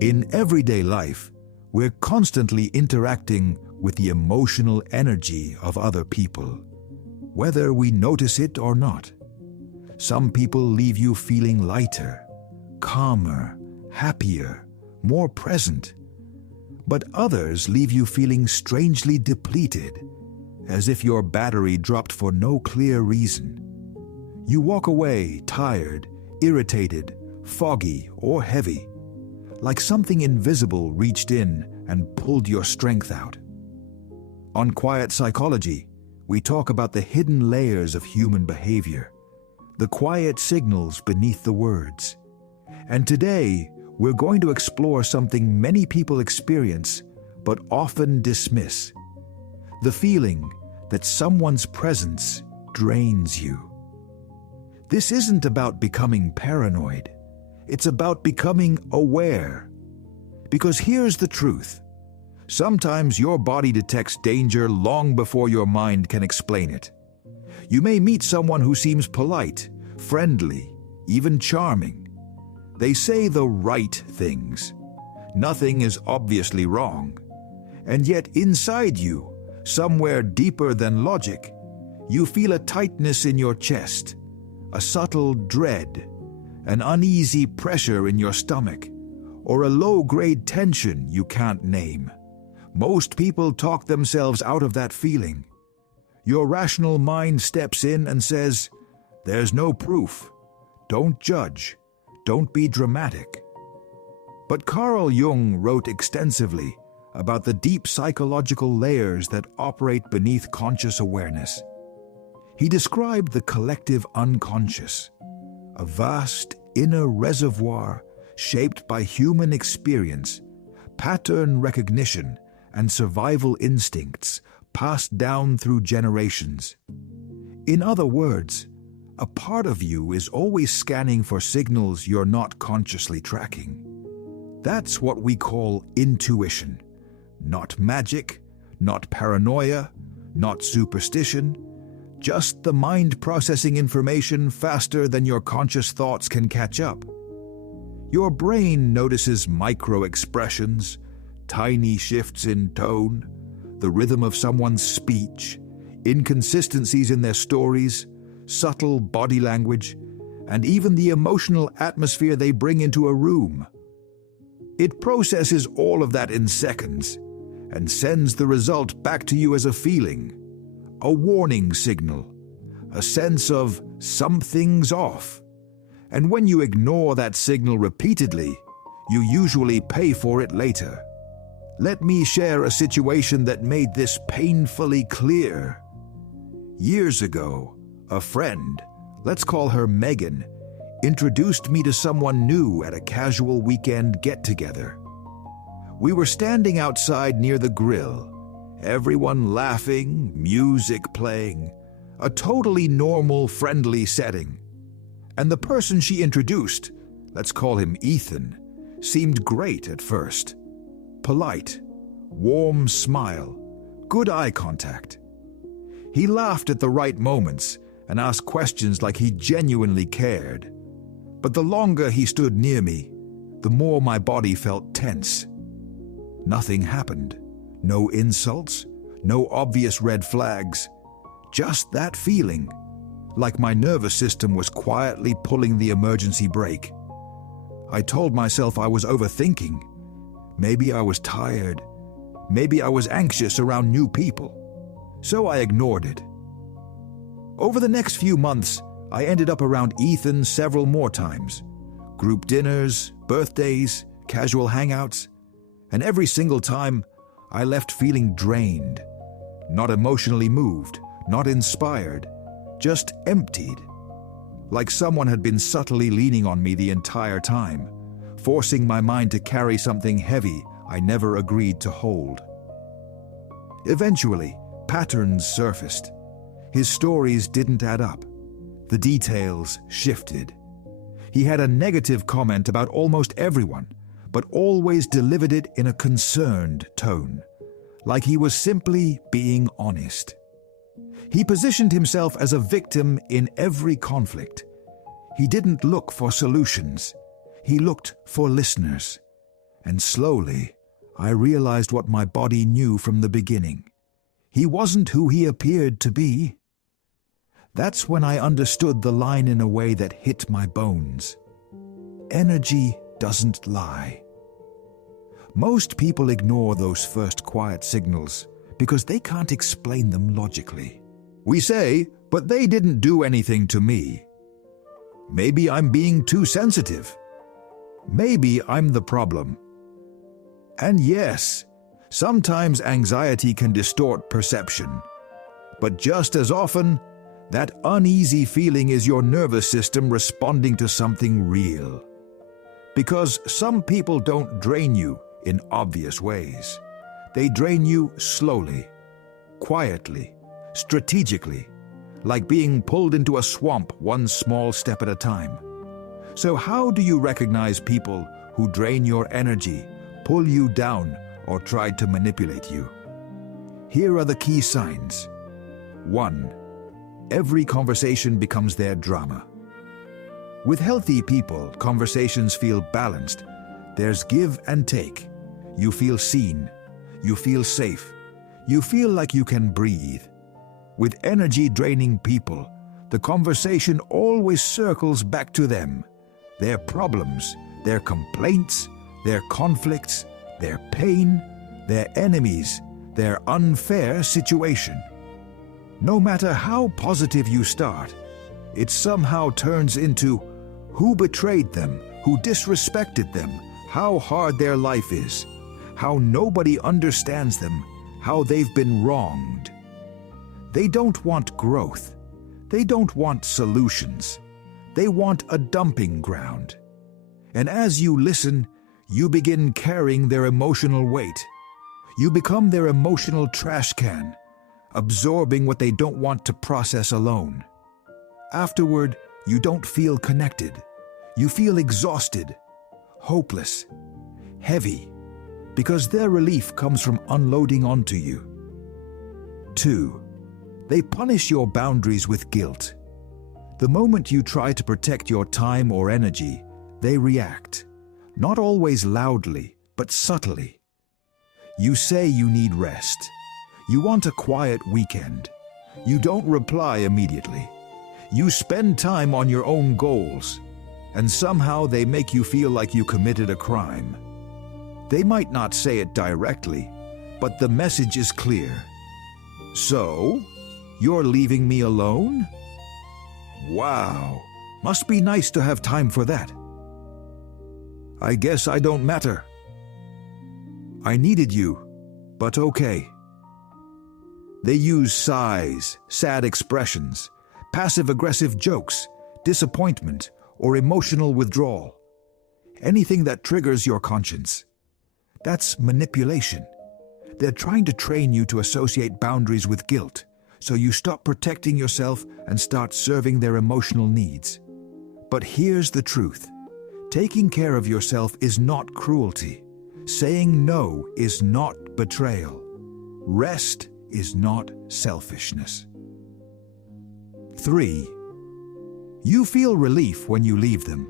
In everyday life, we're constantly interacting with the emotional energy of other people, whether we notice it or not. Some people leave you feeling lighter, calmer, happier, more present. But others leave you feeling strangely depleted, as if your battery dropped for no clear reason. You walk away tired, irritated, foggy, or heavy, like something invisible reached in and pulled your strength out. On Quiet Psychology, we talk about the hidden layers of human behavior, the quiet signals beneath the words. And today, we're going to explore something many people experience but often dismiss: the feeling that someone's presence drains you. This isn't about becoming paranoid. It's about becoming aware. Because here's the truth. Sometimes your body detects danger long before your mind can explain it. You may meet someone who seems polite, friendly, even charming. They say the right things. Nothing is obviously wrong. And yet inside you, somewhere deeper than logic, you feel a tightness in your chest, a subtle dread, an uneasy pressure in your stomach, or a low-grade tension you can't name. Most people talk themselves out of that feeling. Your rational mind steps in and says, "There's no proof. Don't judge. Don't be dramatic." But Carl Jung wrote extensively about the deep psychological layers that operate beneath conscious awareness. He described the collective unconscious, a vast inner reservoir shaped by human experience, pattern recognition, and survival instincts passed down through generations. In other words, a part of you is always scanning for signals you're not consciously tracking. That's what we call intuition. Not magic, not paranoia, not superstition, just the mind processing information faster than your conscious thoughts can catch up. Your brain notices micro-expressions, tiny shifts in tone, the rhythm of someone's speech, inconsistencies in their stories, subtle body language, and even the emotional atmosphere they bring into a room. It processes all of that in seconds and sends the result back to you as a feeling, a warning signal, a sense of something's off. And when you ignore that signal repeatedly, you usually pay for it later. Let me share a situation that made this painfully clear. Years ago, a friend, let's call her Megan, introduced me to someone new at a casual weekend get-together. We were standing outside near the grill, everyone laughing, music playing, a totally normal, friendly setting. And the person she introduced, let's call him Ethan, seemed great at first. Polite, warm smile, good eye contact. He laughed at the right moments and asked questions like he genuinely cared. But the longer he stood near me, the more my body felt tense. Nothing happened. No insults, no obvious red flags. Just that feeling, like my nervous system was quietly pulling the emergency brake. I told myself I was overthinking. Maybe I was tired. Maybe I was anxious around new people. So I ignored it. Over the next few months, I ended up around Ethan several more times. Group dinners, birthdays, casual hangouts. And every single time, I left feeling drained. Not emotionally moved, not inspired, just emptied. Like someone had been subtly leaning on me the entire time, forcing my mind to carry something heavy I never agreed to hold. Eventually, patterns surfaced. His stories didn't add up. The details shifted. He had a negative comment about almost everyone, but always delivered it in a concerned tone, like he was simply being honest. He positioned himself as a victim in every conflict. He didn't look for solutions. He looked for listeners. And slowly, I realized what my body knew from the beginning. He wasn't who he appeared to be. That's when I understood the line in a way that hit my bones. Energy doesn't lie. Most people ignore those first quiet signals because they can't explain them logically. We say, but they didn't do anything to me. Maybe I'm being too sensitive. Maybe I'm the problem. And yes, sometimes anxiety can distort perception. But just as often, that uneasy feeling is your nervous system responding to something real. Because some people don't drain you in obvious ways. They drain you slowly, quietly, strategically, like being pulled into a swamp one small step at a time. So how do you recognize people who drain your energy, pull you down, or try to manipulate you? Here are the key signs. 1. Every conversation becomes their drama. With healthy people, conversations feel balanced. There's give and take. You feel seen. You feel safe. You feel like you can breathe. With energy-draining people, the conversation always circles back to them. Their problems, their complaints, their conflicts, their pain, their enemies, their unfair situation. No matter how positive you start, it somehow turns into who betrayed them, who disrespected them, how hard their life is, how nobody understands them, how they've been wronged. They don't want growth. They don't want solutions. They want a dumping ground. And as you listen, you begin carrying their emotional weight. You become their emotional trash can, absorbing what they don't want to process alone. Afterward, you don't feel connected. You feel exhausted, hopeless, heavy, because their relief comes from unloading onto you. 2. They punish your boundaries with guilt. The moment you try to protect your time or energy, they react, not always loudly, but subtly. You say you need rest. You want a quiet weekend. You don't reply immediately. You spend time on your own goals, and somehow they make you feel like you committed a crime. They might not say it directly, but the message is clear. So, you're leaving me alone? Wow, must be nice to have time for that. I guess I don't matter. I needed you, but okay. They use sighs, sad expressions, passive-aggressive jokes, disappointment, or emotional withdrawal. Anything that triggers your conscience. That's manipulation. They're trying to train you to associate boundaries with guilt, so you stop protecting yourself and start serving their emotional needs. But here's the truth. Taking care of yourself is not cruelty. Saying no is not betrayal. Rest is not selfishness. 3. You feel relief when you leave them.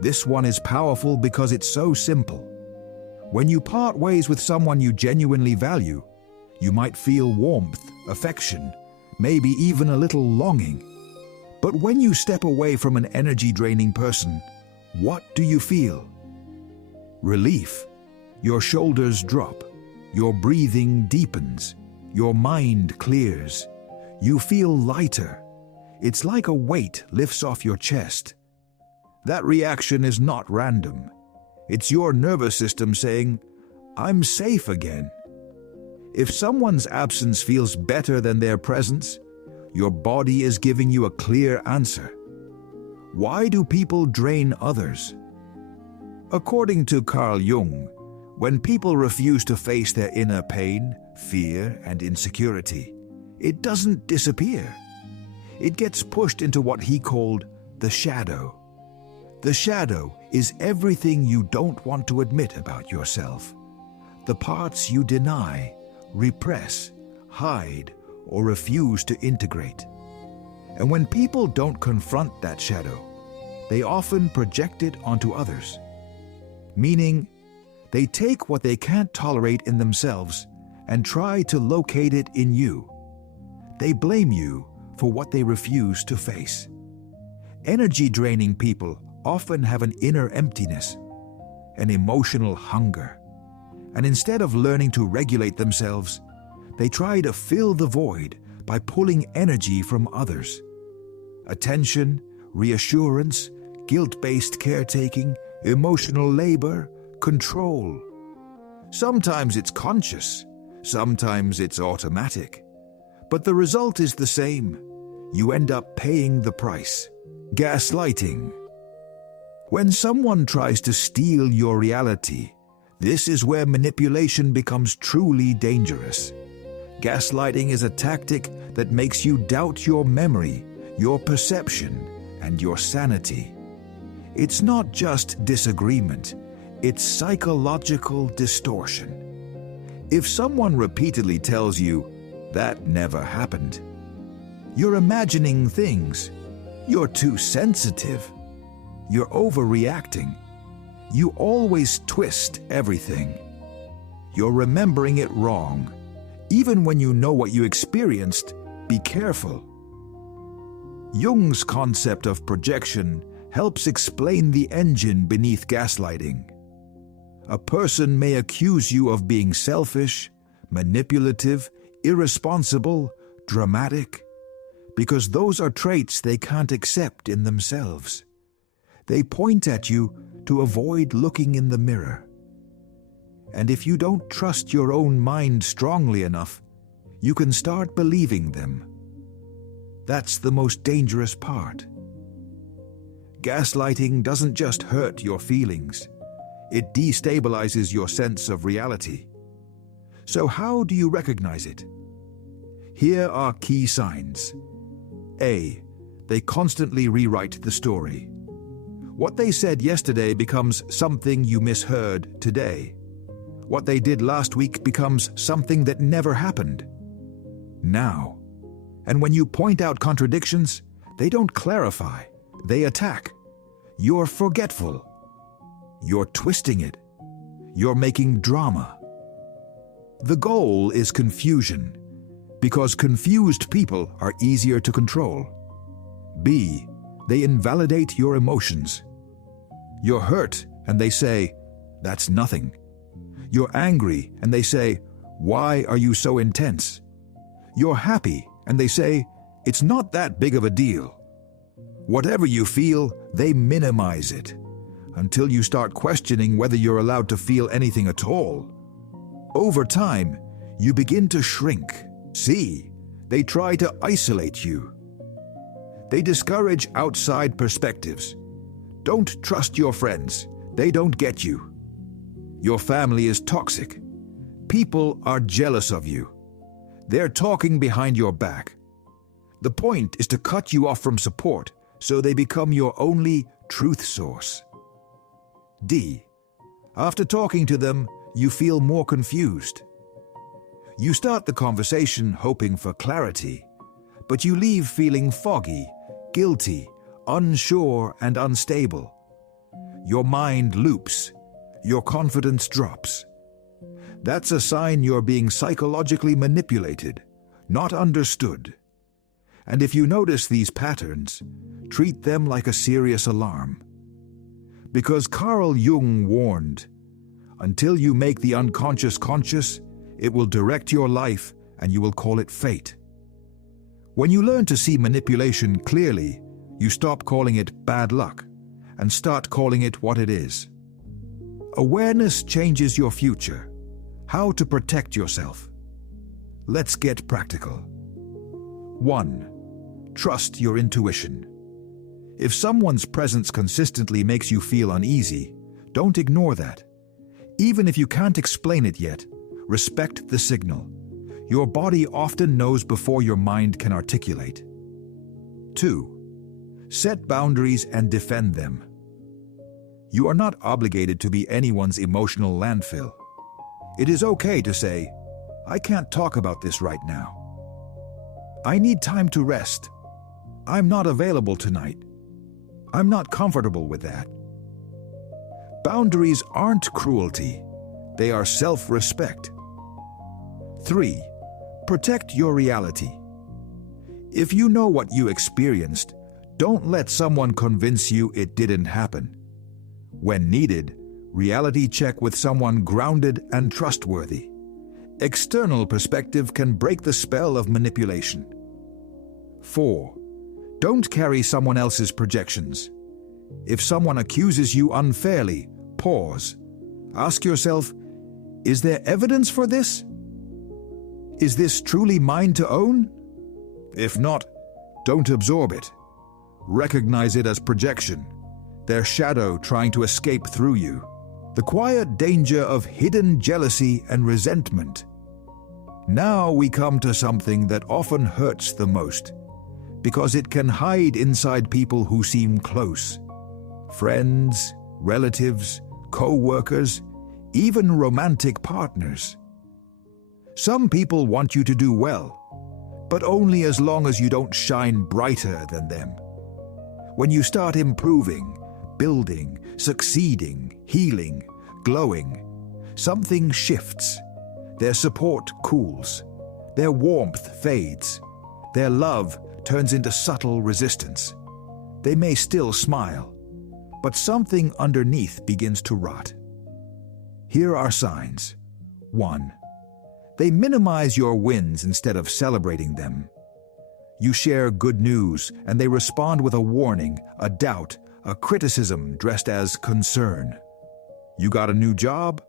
This one is powerful because it's so simple. When you part ways with someone you genuinely value, you might feel warmth, affection, maybe even a little longing. But when you step away from an energy-draining person, what do you feel? Relief. Your shoulders drop. Your breathing deepens. Your mind clears. You feel lighter. It's like a weight lifts off your chest. That reaction is not random. It's your nervous system saying, I'm safe again. If someone's absence feels better than their presence, your body is giving you a clear answer. Why do people drain others? According to Carl Jung, when people refuse to face their inner pain, fear, and insecurity, it doesn't disappear. It gets pushed into what he called the shadow. The shadow is everything you don't want to admit about yourself. The parts you deny, repress, hide, or refuse to integrate. And when people don't confront that shadow, they often project it onto others. Meaning, they take what they can't tolerate in themselves and try to locate it in you. They blame you for what they refuse to face. Energy-draining people often have an inner emptiness, an emotional hunger, and instead of learning to regulate themselves, they try to fill the void by pulling energy from others. Attention, reassurance, guilt-based caretaking, emotional labor, control. Sometimes it's conscious, sometimes it's automatic. But the result is the same. You end up paying the price. Gaslighting. When someone tries to steal your reality, this is where manipulation becomes truly dangerous. Gaslighting is a tactic that makes you doubt your memory, your perception, and your sanity. It's not just disagreement, it's psychological distortion. If someone repeatedly tells you, "That never happened," you're imagining things. You're too sensitive. You're overreacting. You always twist everything. You're remembering it wrong. Even when you know what you experienced, be careful. Jung's concept of projection helps explain the engine beneath gaslighting. A person may accuse you of being selfish, manipulative, irresponsible, dramatic, because those are traits they can't accept in themselves. They point at you to avoid looking in the mirror. And if you don't trust your own mind strongly enough, you can start believing them. That's the most dangerous part. Gaslighting doesn't just hurt your feelings, it destabilizes your sense of reality. So how do you recognize it? Here are key signs. A. They constantly rewrite the story. What they said yesterday becomes something you misheard today. What they did last week becomes something that never happened. Now. And when you point out contradictions, they don't clarify, they attack. You're forgetful. You're twisting it. You're making drama. The goal is confusion, because confused people are easier to control. B. They invalidate your emotions. You're hurt, and they say, "That's nothing." You're angry, and they say, "Why are you so intense?" You're happy, and they say, "It's not that big of a deal." Whatever you feel, they minimize it, until you start questioning whether you're allowed to feel anything at all. Over time, you begin to shrink. See, they try to isolate you. They discourage outside perspectives. Don't trust your friends. They don't get you. Your family is toxic. People are jealous of you. They're talking behind your back. The point is to cut you off from support, so they become your only truth source. D. After talking to them, you feel more confused. You start the conversation hoping for clarity, but you leave feeling foggy, guilty, unsure, and unstable. Your mind loops. Your confidence drops. That's a sign you're being psychologically manipulated, not understood. And if you notice these patterns, treat them like a serious alarm. Because Carl Jung warned, until you make the unconscious conscious, it will direct your life and you will call it fate. When you learn to see manipulation clearly, you stop calling it bad luck and start calling it what it is. Awareness changes your future. How to protect yourself. Let's get practical. 1. Trust your intuition. If someone's presence consistently makes you feel uneasy, don't ignore that. Even if you can't explain it yet, respect the signal. Your body often knows before your mind can articulate. 2. Set boundaries and defend them. You are not obligated to be anyone's emotional landfill. It is okay to say, "I can't talk about this right now. I need time to rest. I'm not available tonight." I'm not comfortable with that. Boundaries aren't cruelty. They are self-respect. 3. Protect your reality. If you know what you experienced, don't let someone convince you it didn't happen. When needed, reality check with someone grounded and trustworthy. External perspective can break the spell of manipulation. 4. Don't carry someone else's projections. If someone accuses you unfairly, pause. Ask yourself, is there evidence for this? Is this truly mine to own? If not, don't absorb it. Recognize it as projection, their shadow trying to escape through you. The quiet danger of hidden jealousy and resentment. Now we come to something that often hurts the most, because it can hide inside people who seem close. Friends, relatives, co-workers, even romantic partners. Some people want you to do well, but only as long as you don't shine brighter than them. When you start improving, building, succeeding, healing, glowing, something shifts. Their support cools. Their warmth fades. Their love turns into subtle resistance. They may still smile, but something underneath begins to rot. Here are signs. 1. They minimize your wins instead of celebrating them. You share good news, and they respond with a warning, a doubt, a criticism dressed as concern. You got a new job?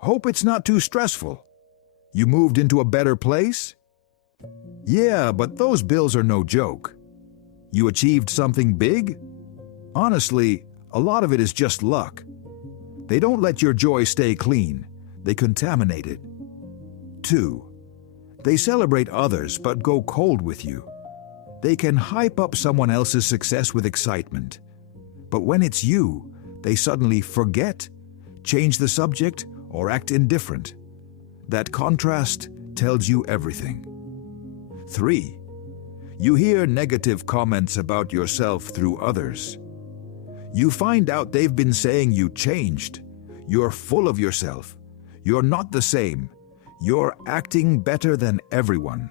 Hope it's not too stressful. You moved into a better place? Yeah, but those bills are no joke. You achieved something big? Honestly, a lot of it is just luck. They don't let your joy stay clean. They contaminate it. 2. They celebrate others but go cold with you. They can hype up someone else's success with excitement. But when it's you, they suddenly forget, change the subject, or act indifferent. That contrast tells you everything. 3. You hear negative comments about yourself through others. You find out they've been saying you changed. You're full of yourself. You're not the same. You're acting better than everyone.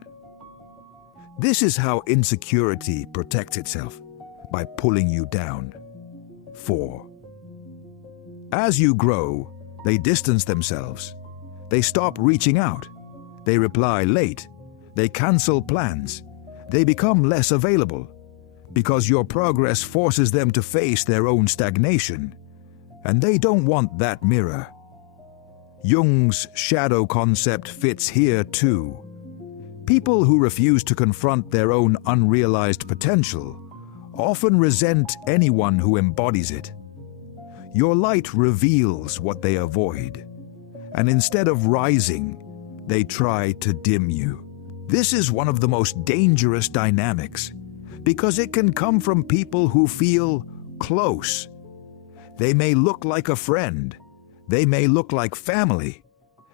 This is how insecurity protects itself, by pulling you down. 4. As you grow, they distance themselves. They stop reaching out. They reply late. They cancel plans. They become less available, because your progress forces them to face their own stagnation, and they don't want that mirror. Jung's shadow concept fits here too. People who refuse to confront their own unrealized potential often resent anyone who embodies it. Your light reveals what they avoid, and instead of rising, they try to dim you. This is one of the most dangerous dynamics, because it can come from people who feel close. They may look like a friend. They may look like family.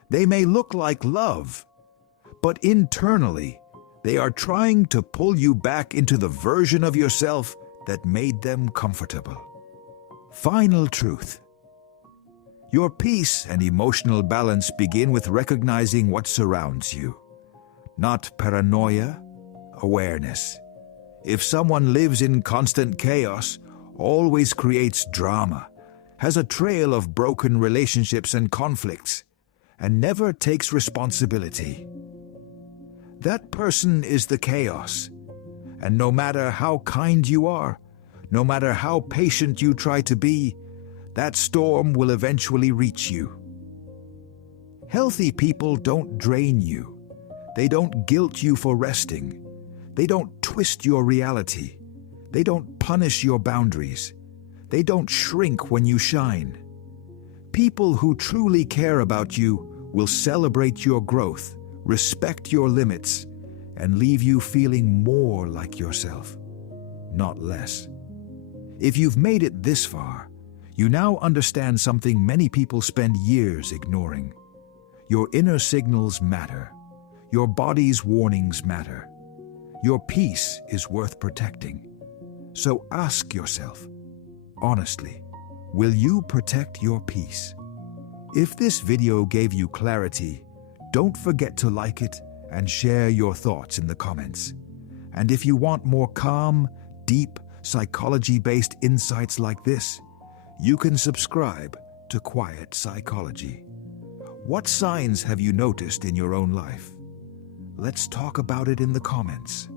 They may look like love. But internally, they are trying to pull you back into the version of yourself that made them comfortable. Final truth. Your peace and emotional balance begin with recognizing what surrounds you. Not paranoia, awareness. If someone lives in constant chaos, always creates drama, has a trail of broken relationships and conflicts, and never takes responsibility, that person is the chaos. And no matter how kind you are, no matter how patient you try to be, that storm will eventually reach you. Healthy people don't drain you. They don't guilt you for resting. They don't twist your reality. They don't punish your boundaries. They don't shrink when you shine. People who truly care about you will celebrate your growth, respect your limits, and leave you feeling more like yourself, not less. If you've made it this far, you now understand something many people spend years ignoring. Your inner signals matter. Your body's warnings matter. Your peace is worth protecting. So ask yourself, honestly, will you protect your peace? If this video gave you clarity, don't forget to like it and share your thoughts in the comments. And if you want more calm, deep, psychology-based insights like this, you can subscribe to Quiet Psychology. What signs have you noticed in your own life? Let's talk about it in the comments.